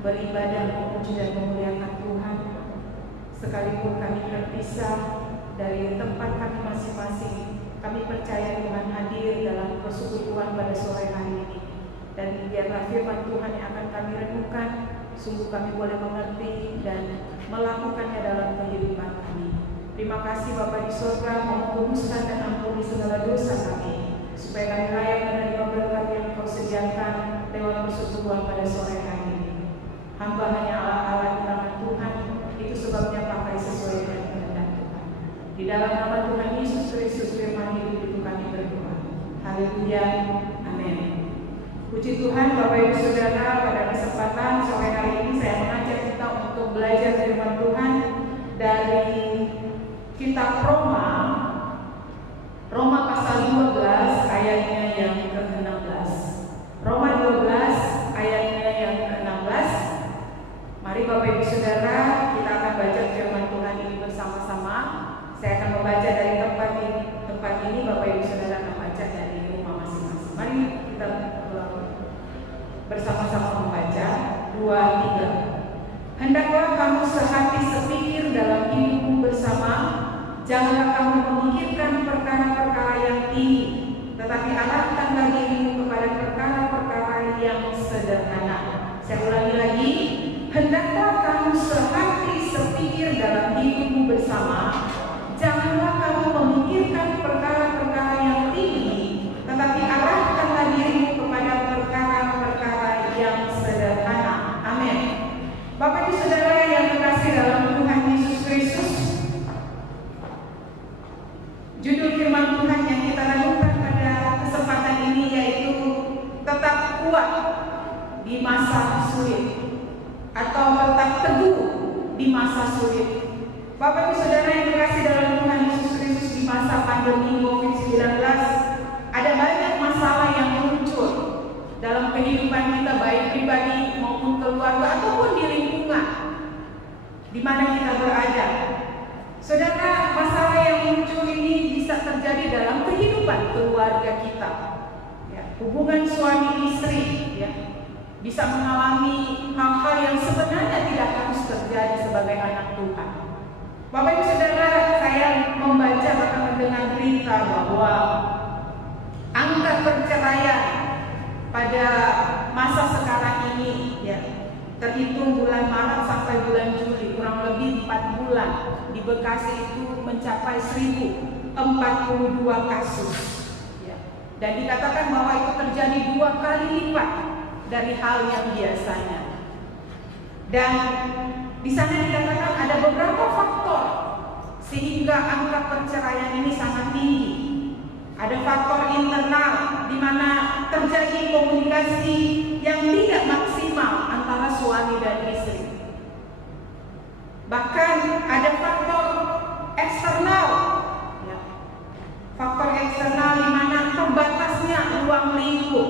beribadah, memuji dan memuliakan Tuhan. Sekalipun kami terpisah dari tempat kami masing-masing, kami percaya Tuhan hadir dalam persekutuan pada sore hari ini. Dan biarlah firman Tuhan yang akan kami renungkan, sungguh kami boleh mengerti dan melakukannya dalam kehidupan kami. Terima kasih Bapa di surga, mohon kuduskan dan ampuni segala dosa kami, supaya kami layak menerima berkat yang Kau sediakan lewat persekutuan pada sore hari ini. Hamba hanya Allah di tangan Tuhan, itu sebabnya pakai sesuai dengan kehendak Tuhan. Di dalam nama Tuhan Yesus Kristus firman hidup itu kami berdoa. Haleluya, amin. Puji Tuhan, Bapak Ibu Saudara, pada kesempatan sore hari ini saya mengajak kita untuk belajar firman Tuhan dari kitab Roma pasal 12 ayatnya yang ke-16. Roma 12 ayatnya yang ke-16. Mari Bapak Ibu Saudara, kita akan baca firman Tuhan ini bersama-sama. Saya akan membaca dari tempat ini, Bapak Ibu Saudara akan baca dari rumah masing-masing. Mari kita bersama-sama membaca. 2, 3. Hendaklah kamu sehati sepikir dalam hidupmu bersama. Janganlah kamu memikirkan perkara-perkara yang tinggi, tetapi arahkanlah dirimu kepada perkara-perkara yang sederhana. Saya ulangi lagi. Hendaklah kamu sehati sepikir dalam hidupmu bersama. Janganlah kamu memikirkan perkara-perkara yang tinggi, tetapi arahkanlah dirimu kepada perkara-perkara yang sederhana. Amin. Bapak Ibu Saudara yang terkasih dalam Tuhan Yesus Kristus, judul firman Tuhan yang kita renungkan pada kesempatan ini yaitu tetap kuat di masa sulit, atau tetap teguh di masa sulit. Bapak Ibu Saudara yang terkasih dalam Tuhan Yesus Kristus, di masa pandemi COVID-19 ada banyak masalah yang muncul dalam kehidupan kita, baik pribadi maupun keluarga ataupun di lingkungan di mana kita berada. Saudara, masalah yang muncul ini bisa terjadi dalam kehidupan keluarga kita, ya, hubungan suami istri, ya, bisa mengalami hal-hal yang sebenarnya tidak harus terjadi sebagai anak Tuhan. Bapak Ibu Saudara, saya membaca bahkan mendengar berita bahwa angka perceraian pada masa sekarang ini, ya, terhitung bulan Maret sampai bulan Juli, kurang lebih 4 bulan, di Bekasi itu mencapai 1042 kasus, ya. Dan dikatakan bahwa itu terjadi 2 kali lipat dari hal yang biasanya. Dan di sana dikatakan ada beberapa faktor sehingga angka perceraian ini sangat tinggi. Ada faktor internal di mana terjadi komunikasi yang tidak maksimal antara suami dan istri. Bahkan ada faktor eksternal, ya. Faktor eksternal di mana terbatasnya ruang lingkup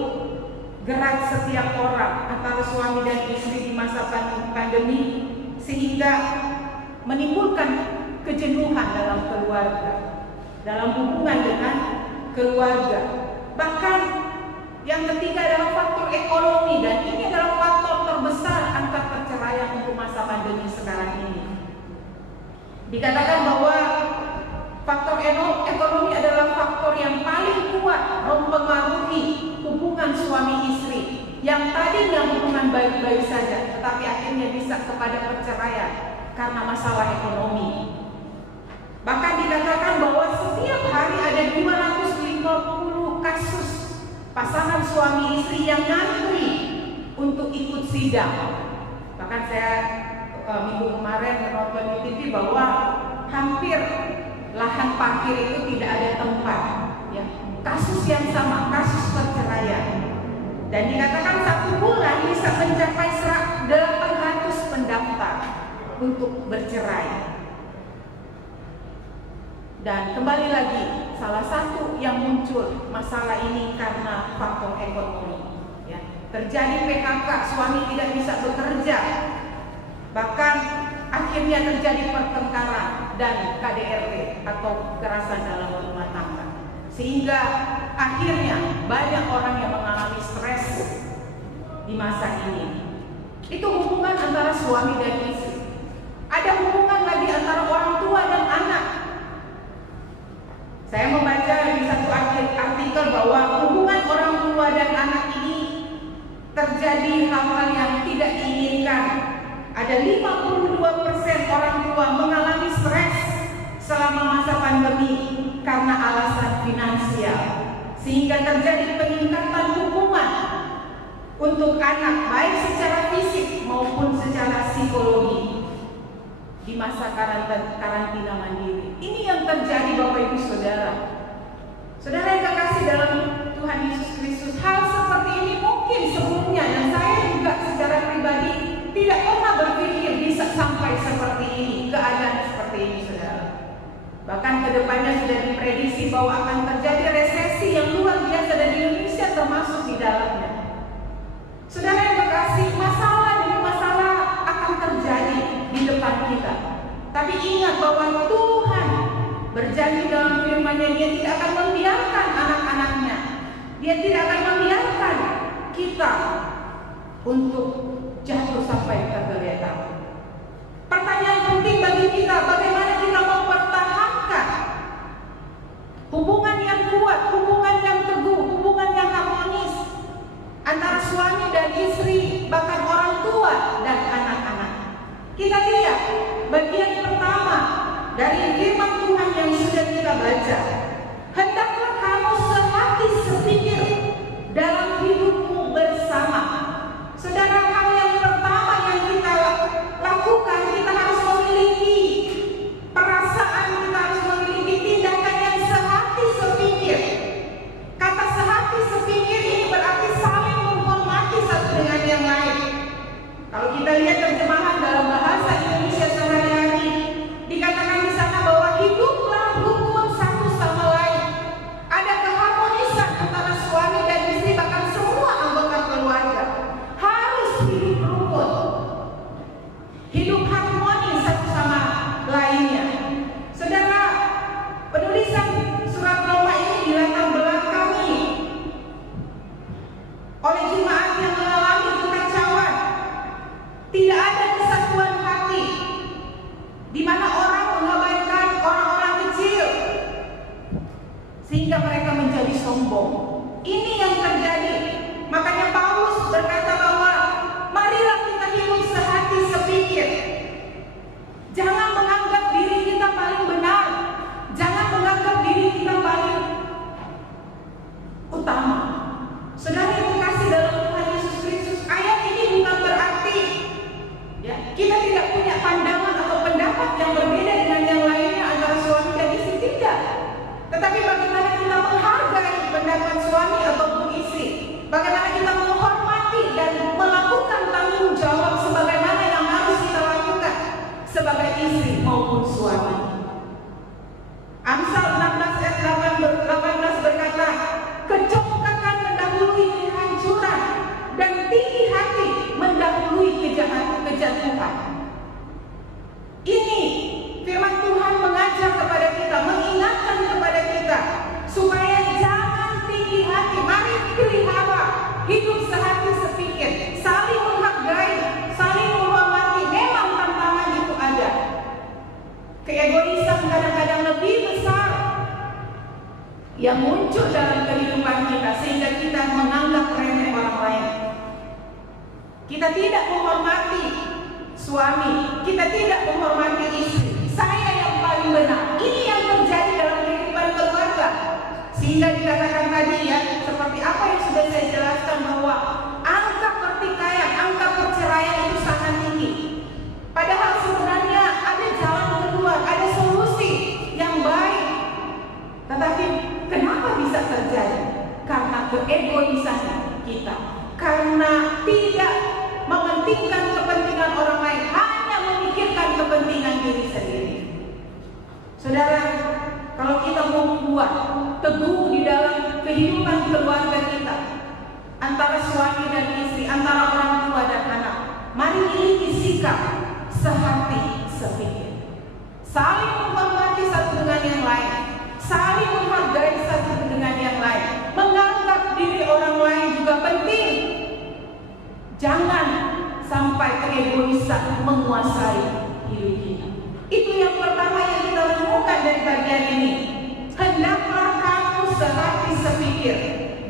gerak setiap orang antara suami dan istri di masa pandemi, sehingga menimbulkan kejenuhan dalam keluarga, dalam hubungan dengan keluarga. Bahkan yang ketiga adalah faktor ekonomi, dan ini adalah faktor terbesar angka perceraian untuk masa pandemi sekarang ini. Dikatakan bahwa faktor ekonomi adalah faktor yang paling kuat mempengaruhi hubungan suami istri yang tadinya hubungan baik-baik saja, tetapi akhirnya bisa kepada perceraian karena masalah ekonomi. Bahkan dikatakan bahwa setiap hari ada 250 kasus pasangan suami istri yang ngantri untuk ikut sidang. Bahkan saya minggu kemarin menonton di TV bahwa hampir lahan parkir itu tidak ada tempat, ya. Kasus yang sama, kasus perceraian. Dan dikatakan 1 bulan bisa mencapai 800 pendaftar untuk bercerai. Dan kembali lagi, salah satu yang muncul masalah ini karena faktor ekonomi, ya. Terjadi PHK, suami tidak bisa bekerja, bahkan akhirnya terjadi pertengkaran dan KDRT atau kekerasan dalam rumah tangga, sehingga akhirnya banyak orang yang mengalami stres di masa ini. Itu hubungan suami dan istri. Ada hubungan lagi antara orang tua dan anak. Saya membaca di satu artikel bahwa hubungan orang tua dan anak ini terjadi hal-hal yang tidak diinginkan. Ada 52% orang tua mengalami stres selama masa pandemi karena alasan finansial, sehingga terjadi peningkatan hukuman untuk anak baik secara fisik maupun secara psikologi di masa karantina mandiri. Ini yang terjadi Bapak Ibu Saudara. Saudara yang kekasih dalam Tuhan Yesus Kristus, hal seperti ini mungkin sebelumnya, dan saya juga secara pribadi tidak pernah berpikir bisa sampai seperti ini, keadaan seperti ini saudara. Bahkan kedepannya sudah diprediksi bahwa akan terjadi resesi yang luar biasa dan Indonesia termasuk di dalamnya. Saudara yang kekasih, masalah demi masalah akan terjadi di depan kita. Tapi ingat bahwa Tuhan berjanji dalam firman-Nya, Dia tidak akan membiarkan anak-anaknya, Dia tidak akan membiarkan kita untuk jatuh sampai tergeletak. Pertanyaan penting bagi kita, bagaimana kita mempertahankan hubungan yang kuat, hubungan yang teguh, hubungan yang harmonis antara suami dan istri, bahkan orang tua dan anak-anak. Kita lihat bagian pertama dari firman Tuhan yang sudah kita baca. Hendaklah kamu sehati sepikir dalam hidupmu bersama. Saudara, hal yang pertama yang kita lakukan, kita harus memiliki perasaan, kita harus memiliki tindakan yang sehati sepikir. Kata sehati sepikir ini berarti saling menghormati satu dengan yang lain. Kalau kita lihat terjemahan dalam bahasa Indonesia sehari-hari, dikatakan di sana bahwa hiduplah rukun satu sama lain. Ada keharmonisan antara suami dan istri, bahkan semua anggota keluarga harus hidup rukun, hidup harmoni satu sama lainnya. Saudara, penulisan surat Roma ini dilatar belakangi oleh jemaat yang mengalami kekacauan. Tidak ada kesatuan hati, di mana orang mengabaikan orang-orang kecil sehingga mereka menjadi sombong. Ini yang terjadi. Makanya Paulus berkata bahwa marilah kita hidup sehati sepikir. Jangan menganggap diri kita paling benar, jangan menganggap diri kita paling utama. Saudara yang dikasih dalam Tuhan Yesus Kristus, ayat ini bukan berarti kita tidak punya pandangan atau pendapat yang berbeda dengan yang lainnya antara suami dan istri, tidak. Tetapi bagaimana kita menghargai pendapat suami ataupun istri, bagaimana kita menghormati dan melakukan tanggung jawab sebagaimana yang harus kita lakukan sebagai istri maupun suami. Amsal 16 ayat 18 berkata, kecokokan mendahului kehancuran dan tinggi hati mendahului kejatuhan. Ini firman Tuhan mengajar kepada kita, mengingatkan kepada kita supaya jangan tinggi hati. Mari pelihara hidup sehati sepikir, saling menghargai, saling menghormati. Memang tantangan itu ada. Keegoisan kadang-kadang lebih besar yang muncul dalam kehidupan kita sehingga kita menganggap remeh orang lain. Kita tidak menghormati suami, kita tidak menghormati istri. Saya yang paling benar. Ini yang terjadi dalam kehidupan keluarga. Sehingga dikatakan tadi seperti apa yang sudah saya jelaskan, bahwa angka pertikaian, angka perceraian itu sangat tinggi. Padahal sebenarnya ada jalan keluar, ada solusi yang baik. Tetapi kenapa bisa terjadi? Karena keegoisan kita, karena tidak mementingkan kepentingan orang lain, hanya memikirkan kepentingan diri sendiri. Saudara, kalau kita mau kuat, teguh di dalam kehidupan keluarga kita, antara suami dan istri, antara orang tua dan anak, mari miliki sikap sehati sepikir, saling menghormati satu dengan yang lain, saling menghargai satu dengan yang lain, menganggap diri orang lain juga penting. Jangan sampai keegoisan menguasai hidup kita. Itu yang pertama yang kita renungkan dari bagian ini. Hendaklah kamu sehati sepikir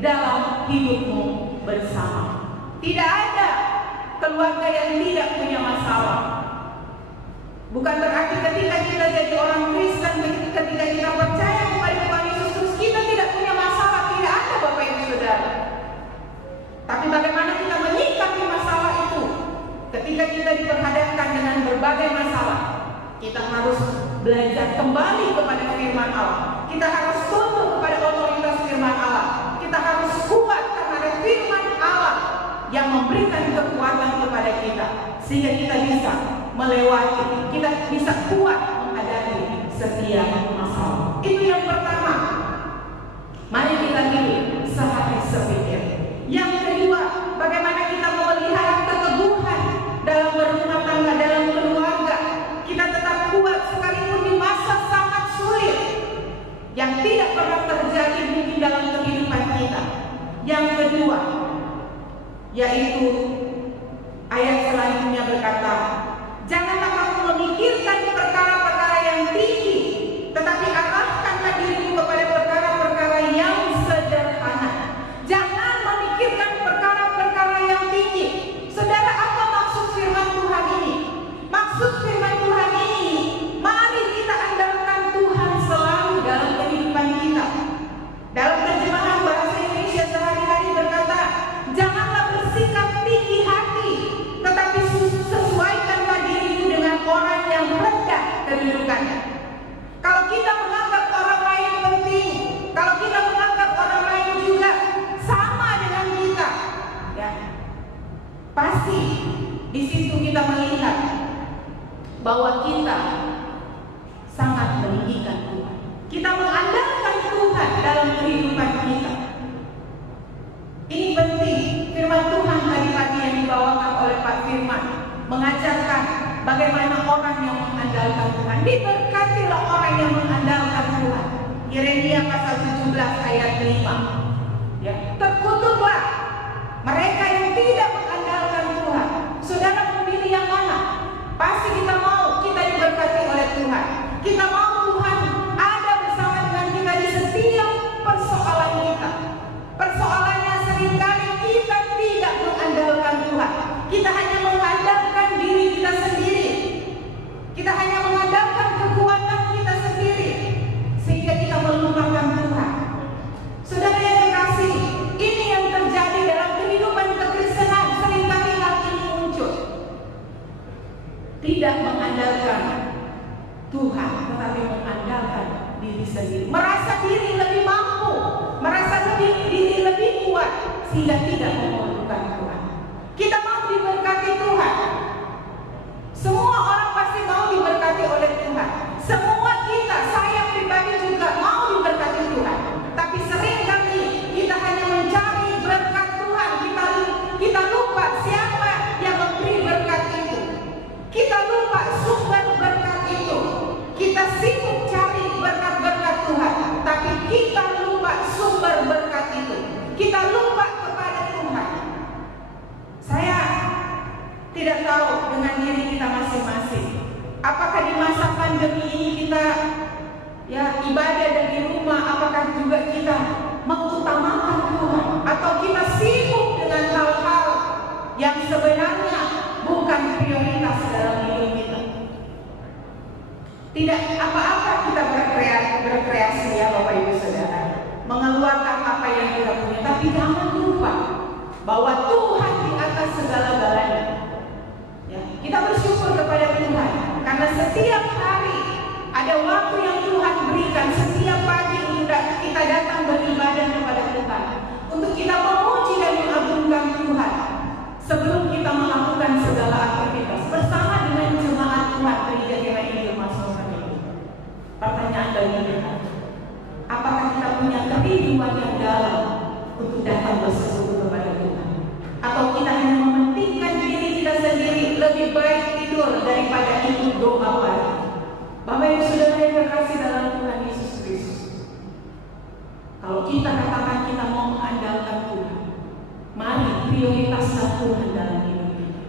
dalam hidupmu bersama. Tidak ada keluarga yang tidak punya masalah. Bukan berarti ketika kita jadi orang Kristen, ketika kita percaya kepada Tuhan Yesus Kristus, kita tidak punya masalah. Tidak ada, Bapak Ibu Saudara. Tapi bagaimana kita menyikapi masalah itu? Ketika kita diperhadapkan dengan berbagai masalah, kita harus belajar kembali kepada firman Allah. Kita harus tunduk kepada otoritas firman Allah. Kita harus kuat karena ada firman Allah yang memberikan kekuatan kepada kita, sehingga kita bisa melewati, kita bisa kuat menghadapi setiap masalah. Itu yang pertama. Mari kita hidup sehati sepikir. Yang kedua, bagaimana kita memelihara keteguhan dalam berumah tangga, dalam keluarga. Kita tetap kuat sekalipun di masa sangat sulit yang tidak pernah terjadi mungkin dalam kehidupan kita. Yang kedua, yaitu ayat selanjutnya berkata, janganlah kamu memikirkan perkara-perkara yang tinggi, tetapi arahkanlah dirimu kepada perkara-perkara yang sederhana. Jangan memikirkan perkara-perkara yang tinggi. Saudara, apa maksud firman Tuhan ini? Maksud firman Tuhan ini, mari kita andalkan Tuhan selalu dalam kehidupan kita. Dalam terjemahan bahasa Indonesia sehari-hari berkata, janganlah bersikap tinggi hati, tetapi sesuaikanlah dirimu dengan orang yang rendah kedudukannya. Kalau kita menganggap orang lain penting, kalau kita menganggap orang lain juga sama dengan kita, ya, pasti di situ kita melihat bahwa kita sangat meninggikan Tuhan. Kita mengandalkan Tuhan dalam kehidupan kita. Ini penting. Firman Tuhan tadi pagi yang dibawakan oleh Pak Firman mengajarkan bagaimana orang yang mengandalkan Tuhan. Diberkatilah orang yang mengandalkan Tuhan. Yeremia pasal 17 ayat 5. Ya, terkutuklah mereka yang tidak mengandalkan Tuhan. Saudara memilih yang mana? Pasti kita mau kita diberkati oleh Tuhan. Kita mau Tuhan ada bersama dengan kita di setiap persoalan kita. Persoalannya seringkali kita tidak mengandalkan Tuhan. Kita hanya mengandalkan diri kita sendiri. Kita hanya mengandalkan kekuatan kita sendiri, sehingga kita melupakan Tuhan. Saudara yang terkasih, ini yang terjadi dalam kehidupan kekristenan. Seringkali hal ini muncul. Tidak mengandalkan Tuhan, tetapi mengandalkan diri sendiri. Merasa diri lebih mampu, merasa diri lebih kuat, sehingga tidak memerlukan Tuhan. Kita mau diberkati Tuhan. Semua orang pasti mau diberkati oleh Tuhan. Semua kita, saya pribadi juga mau diberkati Tuhan. Tapi seringkali kita hanya mencari berkat Tuhan. Kita lupa siapa yang memberi berkat itu. Kita lupa sumber berkat itu. Kita sibuk cari berkat-berkat Tuhan, tapi kita lupa sumber berkat itu. Kita lupa kepada Tuhan. Saya tidak tahu dengan diri kita masing-masing. Apakah di masa pandemi ini kita ibadah dari rumah? Apakah juga kita mengutamakan Tuhan? Atau kita sibuk dengan hal-hal yang sebenarnya bukan prioritas dalam hidup kita? Tidak apa-apa kita berkreasi ya Bapak Ibu Saudara, mengeluarkan apa yang kita punya, tapi jangan lupa bahwa Tuhan di atas segala-galanya. Ya, kita bersyukur kepada Tuhan karena setiap hari ada waktu yang Tuhan berikan. Setiap pagi kita datang beribadah kepada Tuhan, untuk kita memuji dan mengagungkan Tuhan sebelum kita melakukan segala aktivitas bersama dengan jemaat Tuhan gereja Kema Injil Masnokan ini. Pertanyaan bagi kita, apakah kita punya kerinduan yang dalam untuk datang bersekutu kepada Tuhan? Atau kita hanya mementingkan diri kita sendiri, lebih baik tidur daripada ikut doa pagi? Bapak Ibu Saudara yang terkasih dalam Tuhan Yesus Kristus, kalau kita katakan kita mau mengandalkan Tuhan, mari prioritaskan Tuhan dalam hidup kita.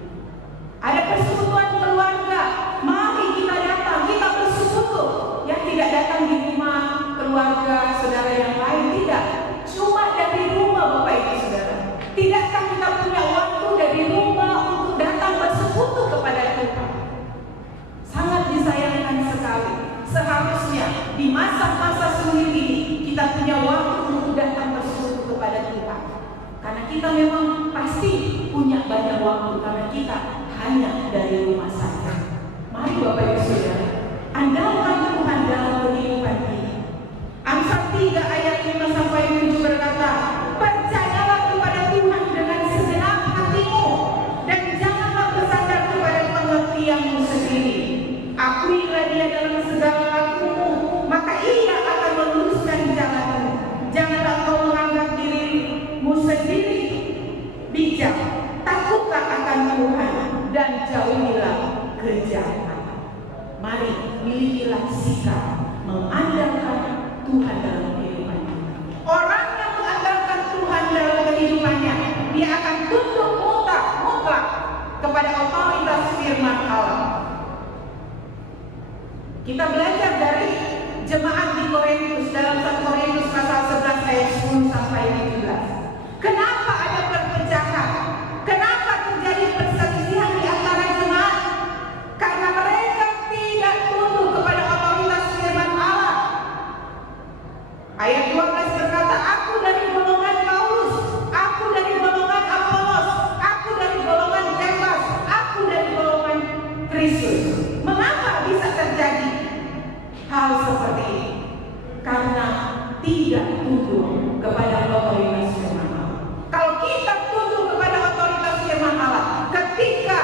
banyak dari rumah saya. Mari Bapak Ibu Saudara, andalkan Tuhan dalam kehidupan kita. Amsal 3 ayat 5 sampai 7 berkata, percayalah kepada Tuhan dengan segenap hatimu dan janganlah bersandar kepada pengertianmu sendiri. Akuilah Dia dalam segala lakumu, maka Ia akan meluruskan jalanmu. Janganlah kau menganggap dirimu sendiri bijak. Takutlah akan Tuhan dan jauhilah kejahatan. Mari milikilah sikap mengandalkan Tuhan dalam kehidupan kita. Orang yang mengandalkan Tuhan dalam kehidupannya, dia akan tunduk mutlak kepada otoritas firman Allah. Kita belajar dari jemaat di Korintus dalam 1 Korintus pasal 11 ayat 10 sampai 17. Kenapa ada perpecahan? Kenapa terjadi perselisihan di antara jemaat? Karena mereka tidak tunduk kepada otoritas firman Allah. Ayat 12 berkata, aku dari golongan Paulus, aku dari golongan Apolos, aku dari golongan Kefas, aku dari golongan Kristus. Mengapa bisa terjadi hal seperti ini? Karena tidak tunduk kepada otoritas firman Allah. Kalau kita tunduk kepada otoritas firman Allah, ketika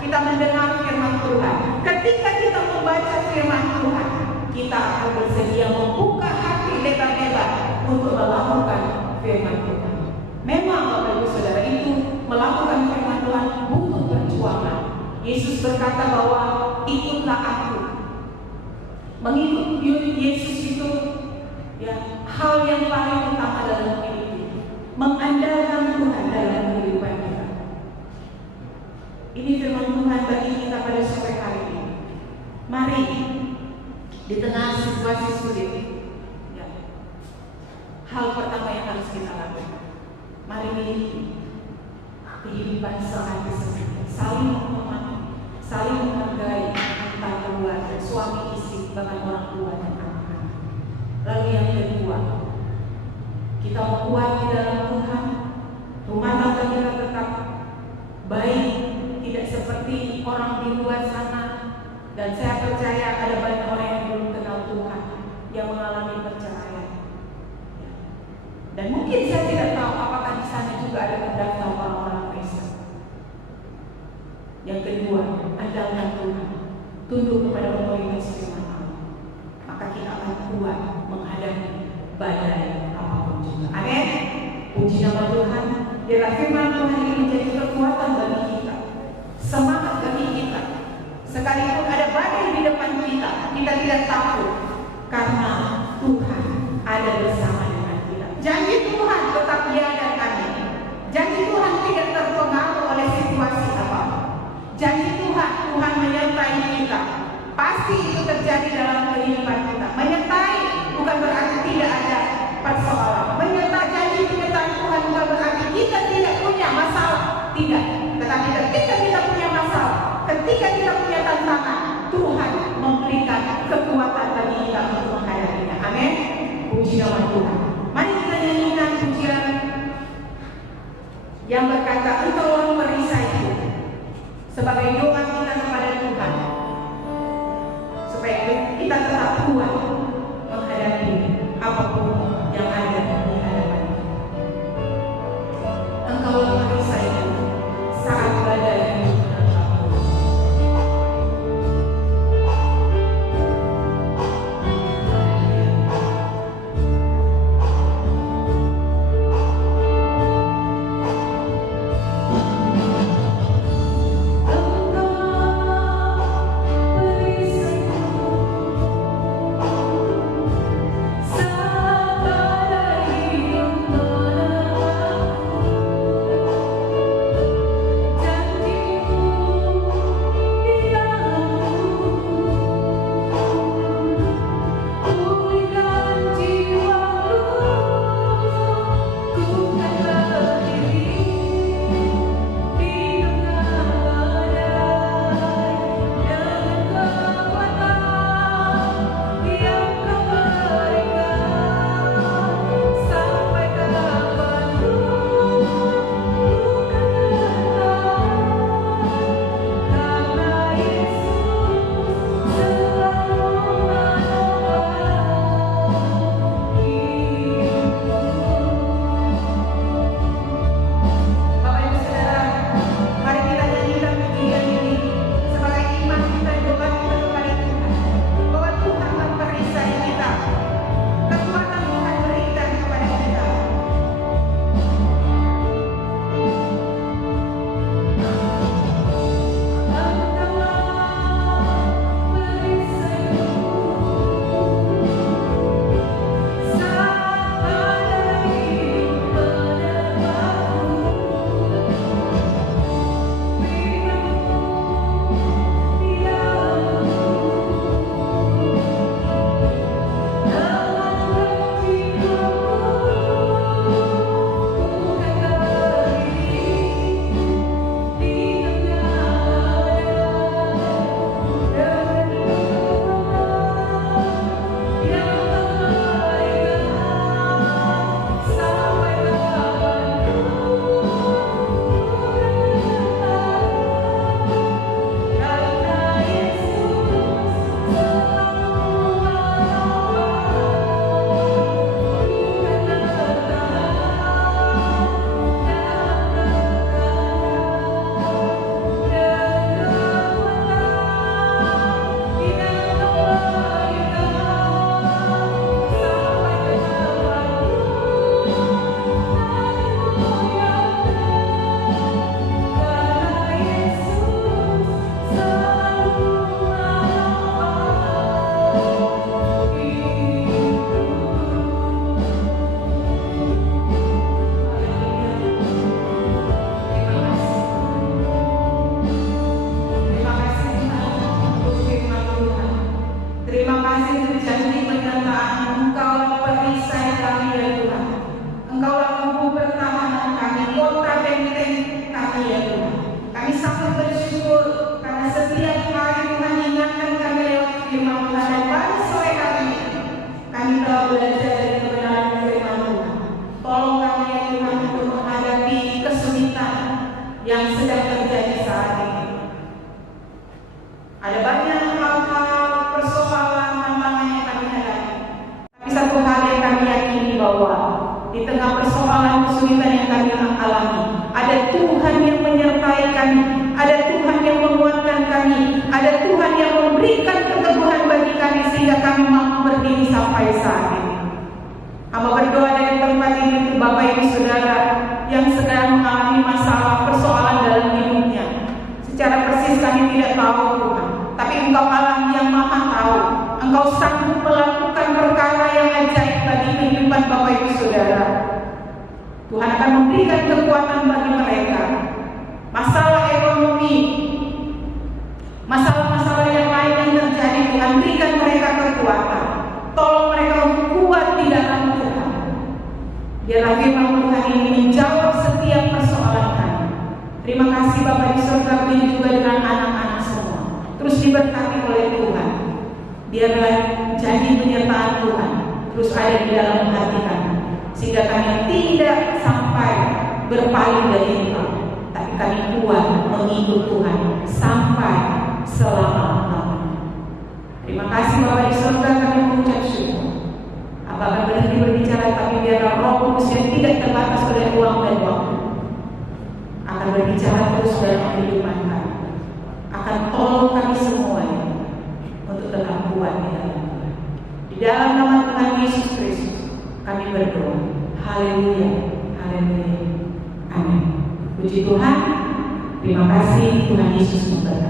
kita mendengar firman Tuhan, ketika kita membaca firman Tuhan, kita akan bersedia membuka hati lebar-lebar untuk melakukan firman Tuhan. Memang Bapak Ibu Saudara, itu melakukan firman Tuhan butuh perjuangan. Yesus berkata bahwa ikutlah aku. Mengikut Yesus itu ya hal yang paling utama dalam hidup kita. Mengandalkan Tuhan dalam kehidupan kita. Ini firman Tuhan bagi kita pada sore hari ini. Mari di tengah situasi sulit, ya, hal pertama yang harus kita lakukan, mari miliki kehidupan sehari sehari, saling menghormati, saling menghargai antar keluarga, suami istri, bahkan orang tua dan anak-anak. Lalu yang kedua, kita kuat di dalam Tuhan, rumah tangga kita tetap baik, tidak seperti orang di luar sana. Dan saya percaya ada banyak orang yang belum kenal Tuhan, yang mengalami perceraian. Dan mungkin saya tidak tahu apakah di sana juga ada terdaftar orang-orang Kristen. Yang kedua, andalkan Tuhan, tunduk kepada otoritas firman Allah, maka kita akan kuat menghadapi badai apapun juga. Amin. Puji nama Tuhan. Biarlah firman Tuhan ini menjadi kekuatan bagi kita, semangat bagi kita. Sekalipun ada badai di depan kita, kita tidak takut karena Tuhan ada bersama dengan kita. Janji Tuhan tetap ya dan amin. Janji Tuhan tidak terpengaruh oleh situasi apapun. Janji Tuhan, Tuhan menyertai kita. Pasti itu terjadi dalam kehidupan kita. Menyertai bukan berarti tidak ada persoalan. Menyertai janji penyertaan Tuhan bukan berarti kita tidak punya masalah. Tidak. Tetapi ketika kita punya masalah, ketika kita punya tantangan, Tuhan memberikan kekuatan bagi kita untuk menghadapinya. Amin. Puji nama Tuhan. Mari kita nyanyikan pujian yang berkata, engkau orang perisaiku, sebagai doa kita kepada Tuhan, supaya kita tetap kuat menghadapi Ada banyak hal-hal persoalan tantangan yang kami hadapi. Tapi satu hal yang kami yakini bahwa di tengah persoalan kesulitan yang kami alami, ada Tuhan yang menyertai kami, ada Tuhan yang menguatkan kami, ada Tuhan yang memberikan keteguhan bagi kami sehingga kami mampu berdiri sampai saat ini. Hamba berdoa dari tempat ini untuk Bapak Ibu Saudara yang sedang mengalami masalah persoalan dalam hidupnya. Secara persis kami tidak tahu Tuhan, tapi Engkau Allah yang Maha tahu. Engkau sanggup melakukan perkara yang ajaib bagi kehidupan Bapak Ibu Saudara. Tuhan akan memberikan kekuatan bagi mereka. Masalah ekonomi, masalah-masalah yang lain yang terjadi, Tuhan berikan mereka kekuatan. Tolong mereka untuk kuat di dalam Tuhan. Biarlah firman Tuhan ini menjawab setiap persoalan kami. Terima kasih Bapak di surga, begini juga dengan anak-anak semua. Terus diberkati oleh Tuhan. Biarlah janji penyertaan Tuhan terus ada di dalam hati kami, sehingga kami tidak sampai berpaling dari Engkau, tapi kami kuat mengikut Tuhan sampai selama-lamanya. Terima kasih Bapak di surga, kami mengucap syukur. Apa akan berhenti berbicara, tapi biarlah Roh Kudus yang tidak terbatas oleh ruang dan waktu akan berbicara terus dalam kehidupan kami, akan tolong kami semua untuk tetap kuat di dalam Tuhan. Di dalam nama Tuhan Yesus Kristus kami berdoa. Haleluya, haleluya, amin. Puji Tuhan. Terima kasih, Tuhan Yesus memberkati.